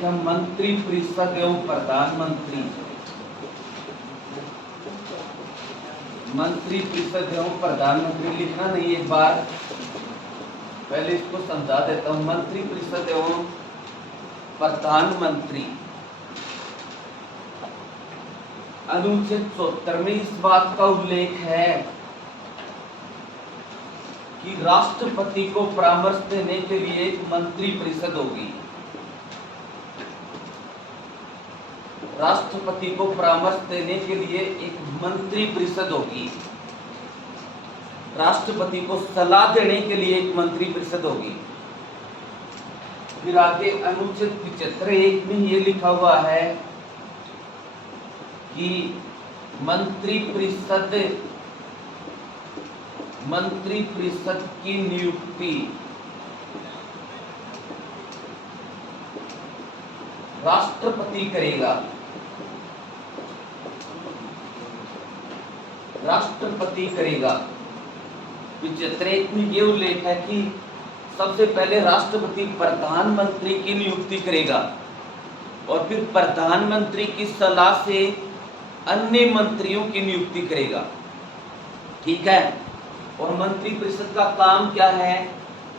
लिखा मंत्री परिषद एवं प्रधानमंत्री। मंत्री परिषद एवं प्रधानमंत्री लिखना नहीं, एक बार पहले इसको समझा देता हूं। मंत्री परिषद एवं प्रधानमंत्री अनुच्छेद 74 में इस बात का उल्लेख है कि राष्ट्रपति को परामर्श देने के लिए एक मंत्री परिषद होगी। राष्ट्रपति को परामर्श देने के लिए एक मंत्री परिषद होगी। राष्ट्रपति को सलाह देने के लिए एक मंत्री परिषद होगी। फिर आगे अनुच्छेद 75(1) में ये लिखा हुआ है कि मंत्री परिषद की नियुक्ति राष्ट्रपति करेगा। राष्ट्रपति करेगा। 75(1) में ये उल्लेख है कि सबसे पहले राष्ट्रपति प्रधानमंत्री की नियुक्ति करेगा और फिर प्रधानमंत्री की सलाह से अन्य मंत्रियों की नियुक्ति करेगा। ठीक है। और मंत्री परिषद का काम क्या है?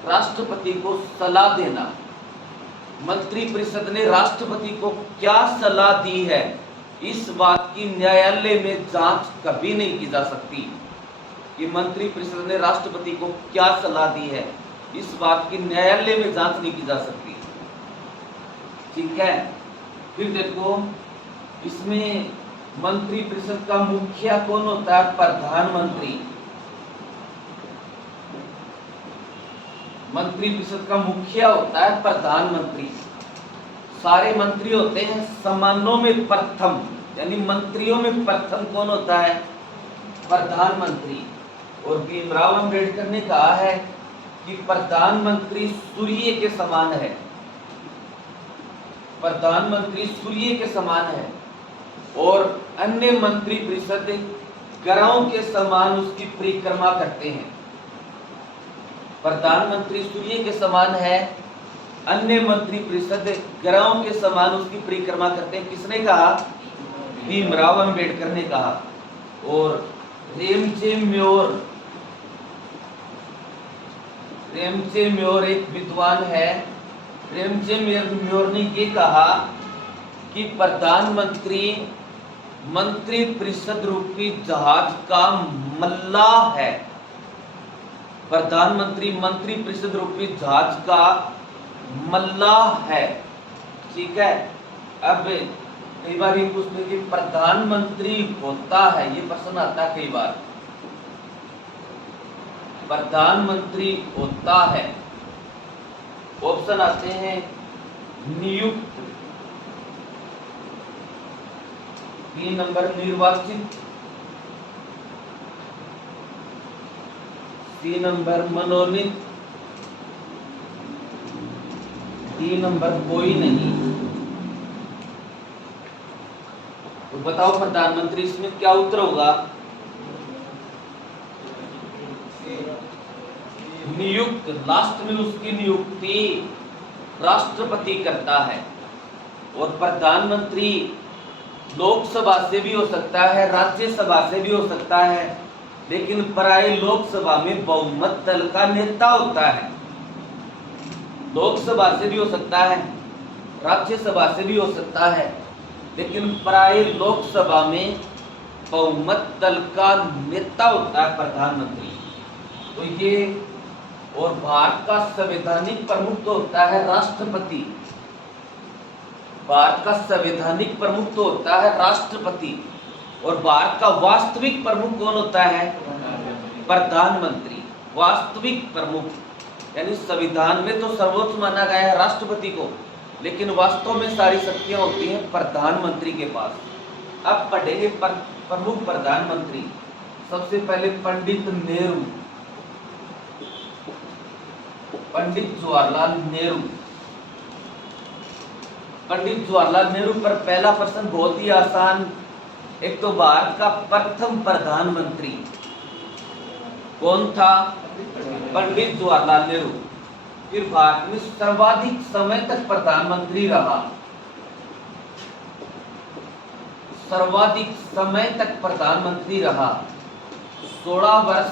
राष्ट्रपति को सलाह देना। मंत्री परिषद ने राष्ट्रपति को क्या सलाह दी है, इस बात की न्यायालय में जांच कभी नहीं की जा सकती कि मंत्री परिषद ने राष्ट्रपति को क्या सलाह दी है। इस बात की न्यायालय में जांच नहीं की जा सकती। ठीक है। फिर देखो, इसमें मंत्री परिषद का मुखिया कौन होता है? प्रधानमंत्री। मंत्री परिषद का मुखिया होता है प्रधानमंत्री। सारे मंत्री होते हैं समानों में प्रथम, यानी मंत्रियों में प्रथम कौन होता है? प्रधानमंत्री। और भीमराव अंबेडकर ने कहा है कि प्रधानमंत्री सूर्य के समान है। प्रधानमंत्री सूर्य के समान है और अन्य मंत्री परिषद ग्रहों के समान उसकी परिक्रमा करते हैं। प्रधानमंत्री सूर्य के समान है, अन्य मंत्री परिषद ग्रहों के समान उसकी परिक्रमा करते हैं। किसने कहा? भीमराव अंबेडकर ने कहा। और रेमजे म्योर एक विद्वान है। रेमजे म्योर ने ये कहा कि प्रधानमंत्री मंत्री परिषद रूपी जहाज का मल्लाह है। प्रधानमंत्री मंत्री परिषद रूपी जहाज का मल्लाह है। ठीक है। अब कई बार ये पूछते कि प्रधानमंत्री होता है, ये प्रश्न आता है कई बार। प्रधानमंत्री होता है, ऑप्शन आते हैं नियुक्त, 3 नंबर निर्वाचित, 3 नंबर मनोनीत, 3 नंबर कोई नहीं। तो बताओ प्रधानमंत्री, इसमें क्या उत्तर होगा? नियुक्त। लास्ट में उसकी नियुक्ति राष्ट्रपति करता है। और प्रधानमंत्री लोकसभा से भी हो सकता है, राज्यसभा से भी हो सकता है, लेकिन प्राय लोकसभा में बहुमत दल का नेता होता है। लोकसभा से भी हो सकता है, राज्यसभा से भी हो सकता है, लेकिन प्राय लोकसभा में बहुमत दल का नेता होता है प्रधानमंत्री। तो ये, और भारत का संवैधानिक प्रमुख तो होता है राष्ट्रपति। भारत का संवैधानिक प्रमुख तो होता है राष्ट्रपति। और भारत का वास्तविक प्रमुख कौन होता है? प्रधानमंत्री। वास्तविक प्रमुख, यानी संविधान में तो सर्वोच्च माना गया है राष्ट्रपति को, लेकिन वास्तव में सारी शक्तियां होती हैं प्रधानमंत्री के पास। अब पढ़ेंगे प्रमुख प्रधानमंत्री। सबसे पहले पंडित नेहरू, पंडित जवाहरलाल नेहरू। पंडित जवाहरलाल नेहरू पर पहला प्रश्न बहुत ही आसान। एक तो भारत का प्रथम प्रधानमंत्री कौन था? पंडित जवाहरलाल नेहरू। फिर भारत में सर्वाधिक समय तक प्रधानमंत्री रहा, सर्वाधिक समय तक प्रधानमंत्री रहा, 16 वर्ष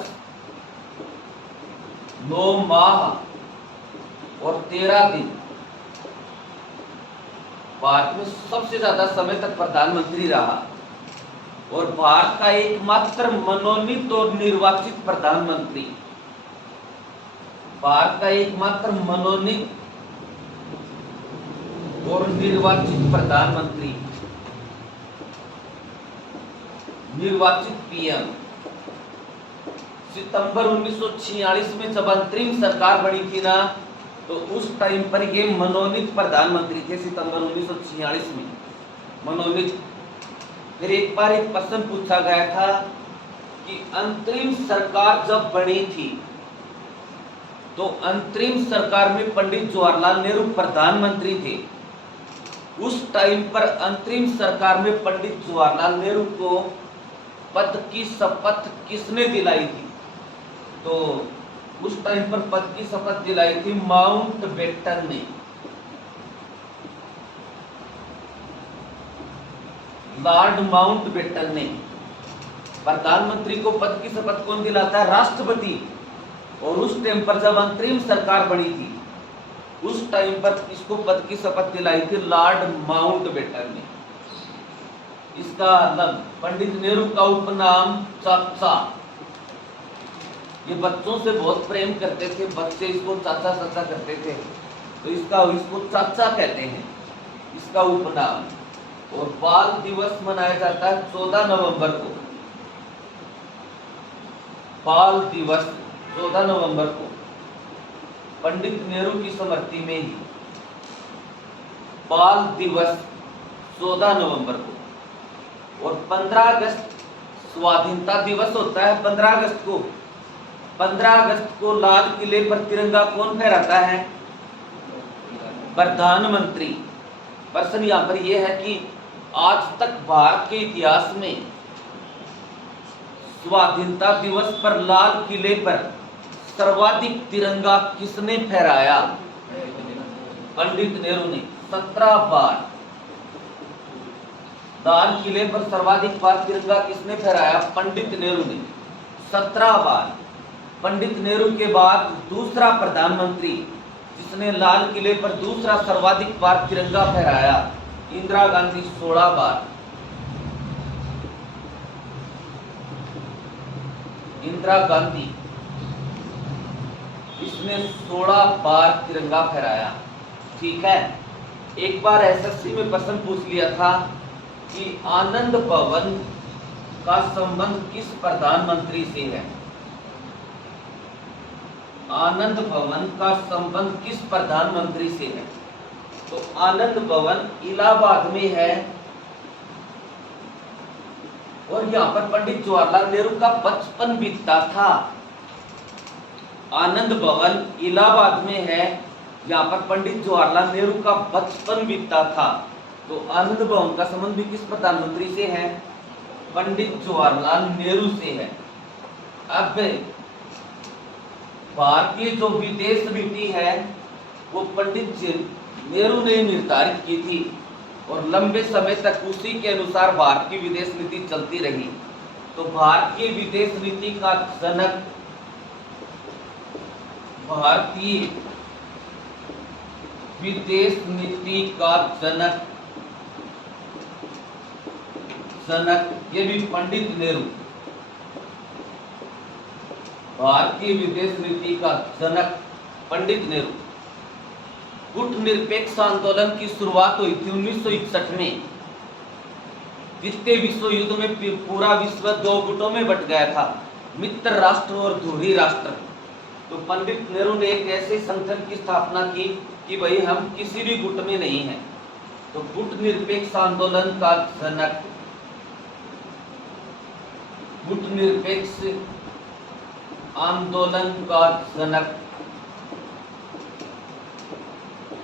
9 माह और 13 दिन, भारत में सबसे ज्यादा समय तक प्रधानमंत्री रहा और भारत का एकमात्र मनोनीत और निर्वाचित प्रधानमंत्री, भारत का एकमात्र मनोनीत और निर्वाचित प्रधानमंत्री, निर्वाचित पीएम। सितंबर 1946 में जब अंतरिम सरकार बनी थी ना, तो उस टाइम पर ये मनोनीत प्रधानमंत्री थे। सितंबर 1946 में मनोनीत। फिर एक बार एक प्रश्न पूछा गया था कि अंतरिम सरकार जब बनी थी तो अंतरिम सरकार में पंडित जवाहरलाल नेहरू प्रधानमंत्री थे। उस टाइम पर अंतरिम सरकार में पंडित जवाहरलाल नेहरू को पद की शपथ किसने दिलाई थी? तो उस टाइम पर पद की शपथ दिलाई थी माउंटबेटन ने। लॉर्ड माउंटबेटन ने। प्रधानमंत्री को पद की शपथ कौन दिलाता है? राष्ट्रपति। और उस टाइम पर जब अंतरिम सरकार बनी थी, उस टाइम पर इसको पद की शपथ दिलाई थी लॉर्ड माउंटबेटन ने। इसका पंडित नेहरू का उपनाम चाचा। ये बच्चों से बहुत प्रेम करते थे, बच्चे इसको चाचा चाचा करते थे, तो इसको चाचा कहते हैं, इसका उपनाम। और बाल दिवस मनाया जाता है 14 नवंबर को। बाल दिवस 14 नवंबर को पंडित नेहरू की स्मृति में ही बाल दिवस 14 नवंबर को। और 15 अगस्त स्वाधीनता दिवस होता है। 15 अगस्त को 15 अगस्त को लाल किले पर तिरंगा कौन फहराता है? प्रधानमंत्री। प्रश्न यहाँ पर यह है कि आज तक भारत के इतिहास में स्वाधीनता दिवस पर लाल किले पर सर्वाधिक तिरंगा किसने फहराया? पंडित नेहरू ने 17 बार। लाल किले पर सर्वाधिक बार तिरंगा किसने फहराया? पंडित नेहरू ने 17 बार। पंडित नेहरू के बाद दूसरा प्रधानमंत्री जिसने लाल किले पर दूसरा सर्वाधिक बार तिरंगा फहराया, इंदिरा गांधी 16 बार। इंदिरा गांधी, इसने 16 बार तिरंगा फहराया। ठीक है। एक बार एसएससी में प्रश्न पूछ लिया था कि आनंद भवन का संबंध किस प्रधानमंत्री से है? आनंद भवन का संबंध किस प्रधानमंत्री से है? तो आनंद भवन इलाहाबाद में है और यहाँ पर पंडित जवाहरलाल नेहरू का बचपन बीतता था। आनंद भवन इलाहाबाद में है, यहाँ पर पंडित जवाहरलाल नेहरू का बचपन बीतता था। तो आनंद भवन का संबंध भी किस प्रधानमंत्री से है? पंडित जवाहरलाल नेहरू से है। अब भारतीय जो विदेश नीति है वो पंडित नेहरू ने निर्धारित की थी और लंबे समय तक उसी के अनुसार भारत की विदेश नीति चलती रही। तो भारतीय विदेश नीति का जनक, भारतीय विदेश नीति का जनक ये भी पंडित नेहरू। भारतीय विदेश नीति का जनक पंडित नेहरू। गुट निरपेक्ष आंदोलन की शुरुआत हुई थी 1961 में। द्वितीय विश्व युद्ध में पूरा विश्व 2 गुटों में बट गया था, मित्र राष्ट्र और धुरी राष्ट्र। तो पंडित नेहरू ने एक ऐसे संगठन की स्थापना की कि भाई हम किसी भी गुट में नहीं हैं। तो गुट निरपेक्ष आंदोलन का जनक, गुट निरपेक्ष आंदोलन का जनक,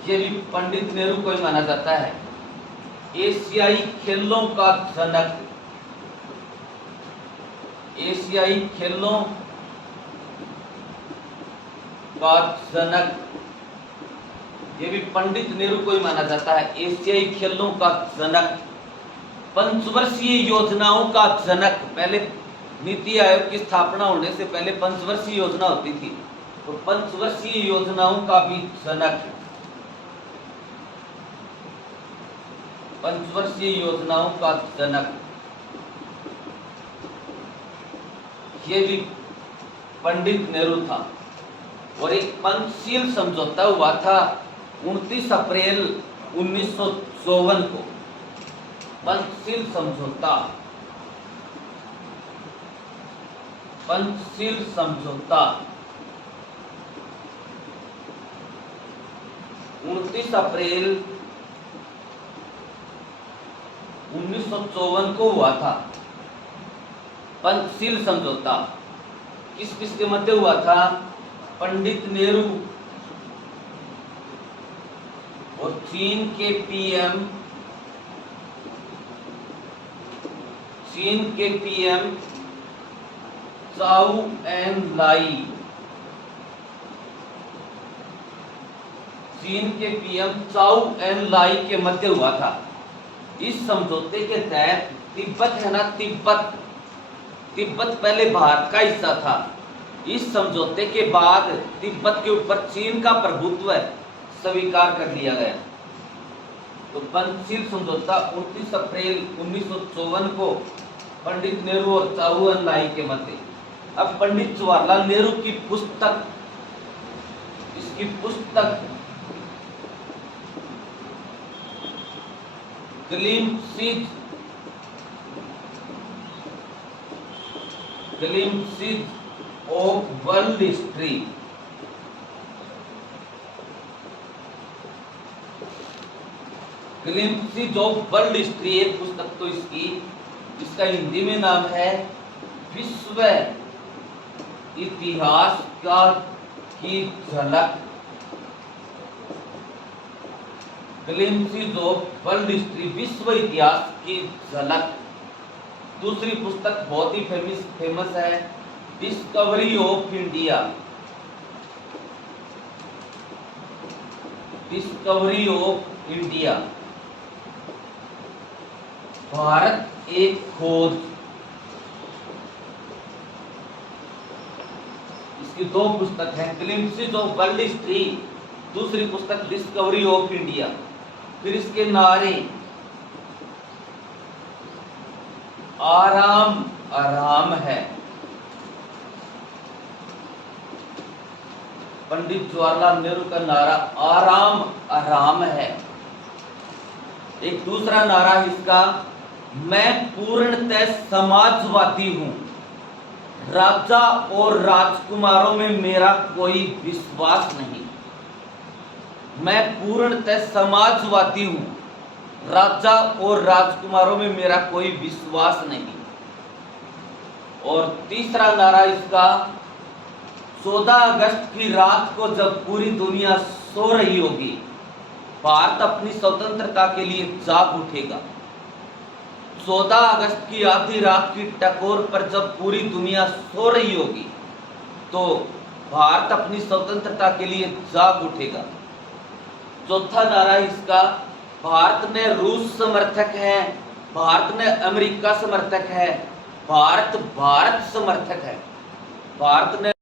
ये भी पंडित नेहरू को ही माना जाता है। एशियाई खेलों का जनक, एशियाई खेलों का जनक, ये भी पंडित नेहरू को ही माना जाता है। एशियाई खेलों का जनक पंचवर्षीय योजनाओं का जनक, पहले नीति आयोग की स्थापना होने से पहले पंचवर्षीय योजना होती थी, तो पंचवर्षीय योजनाओं का भी जनक, पंचवर्षीय योजनाओं का जनक, ये भी पंडित नेहरू था। और एक पंचशील समझौता हुआ था 29 अप्रैल 1954 को, पंचशील समझौता, पंचशील समझौता 29 अप्रैल 1954 को हुआ था। पंचशील समझौता किस किस के मध्य हुआ था? पंडित नेहरू और चीन के पीएम, चाउ एन लाई, चीन के पीएम चाउ एन लाई के मध्य हुआ था। इस समझौते के तहत तिब्बत है ना, तिब्बत पहले भारत का हिस्सा था। इस समझौते के बाद तिब्बत के ऊपर चीन का प्रभुत्व स्वीकार कर लिया गया। तो पंचशील समझौता 29 अप्रैल 1954 को पंडित नेहरू और चाउ एन लाई के मध्य। अब पंडित जवाहरलाल नेहरू की पुस्तक, इसकी पुस्तक glimpses of world history, glimpses of world history एक पुस्तक तो इसकी, इसका हिंदी में नाम है विश्व इतिहास की झलक, ग्लिम्प्सेस ऑफ वर्ल्ड हिस्ट्री, विश्व इतिहास की झलक। दूसरी पुस्तक बहुत ही फेमस है, discovery of India, discovery of India, Bharat एक खोज। इसकी दो पुस्तक हैं, ग्लिम्प्सेस ऑफ वर्ल्ड हिस्ट्री, दूसरी पुस्तक डिस्कवरी ऑफ इंडिया। फिर इसके नारे आराम आराम है, पंडित जवाहरलाल नेहरू का नारा आराम आराम है। एक दूसरा नारा इसका, मैं पूर्णतः समाजवादी हूं, राजा और राजकुमारों में मेरा कोई विश्वास नहीं। मैं पूर्णतः समाजवादी हूं, राजा और राजकुमारों में मेरा कोई विश्वास नहीं। और तीसरा नारा इसका, 14 अगस्त की रात को जब पूरी दुनिया सो रही होगी, भारत अपनी स्वतंत्रता के लिए जाग उठेगा। 14 अगस्त की आधी रात की टकोर पर जब पूरी दुनिया सो रही होगी, तो भारत अपनी स्वतंत्रता के लिए जाग उठेगा। चौथा नारा इसका, भारत ने रूस समर्थक है, भारत ने अमेरिका समर्थक है, भारत समर्थक है। भारत ने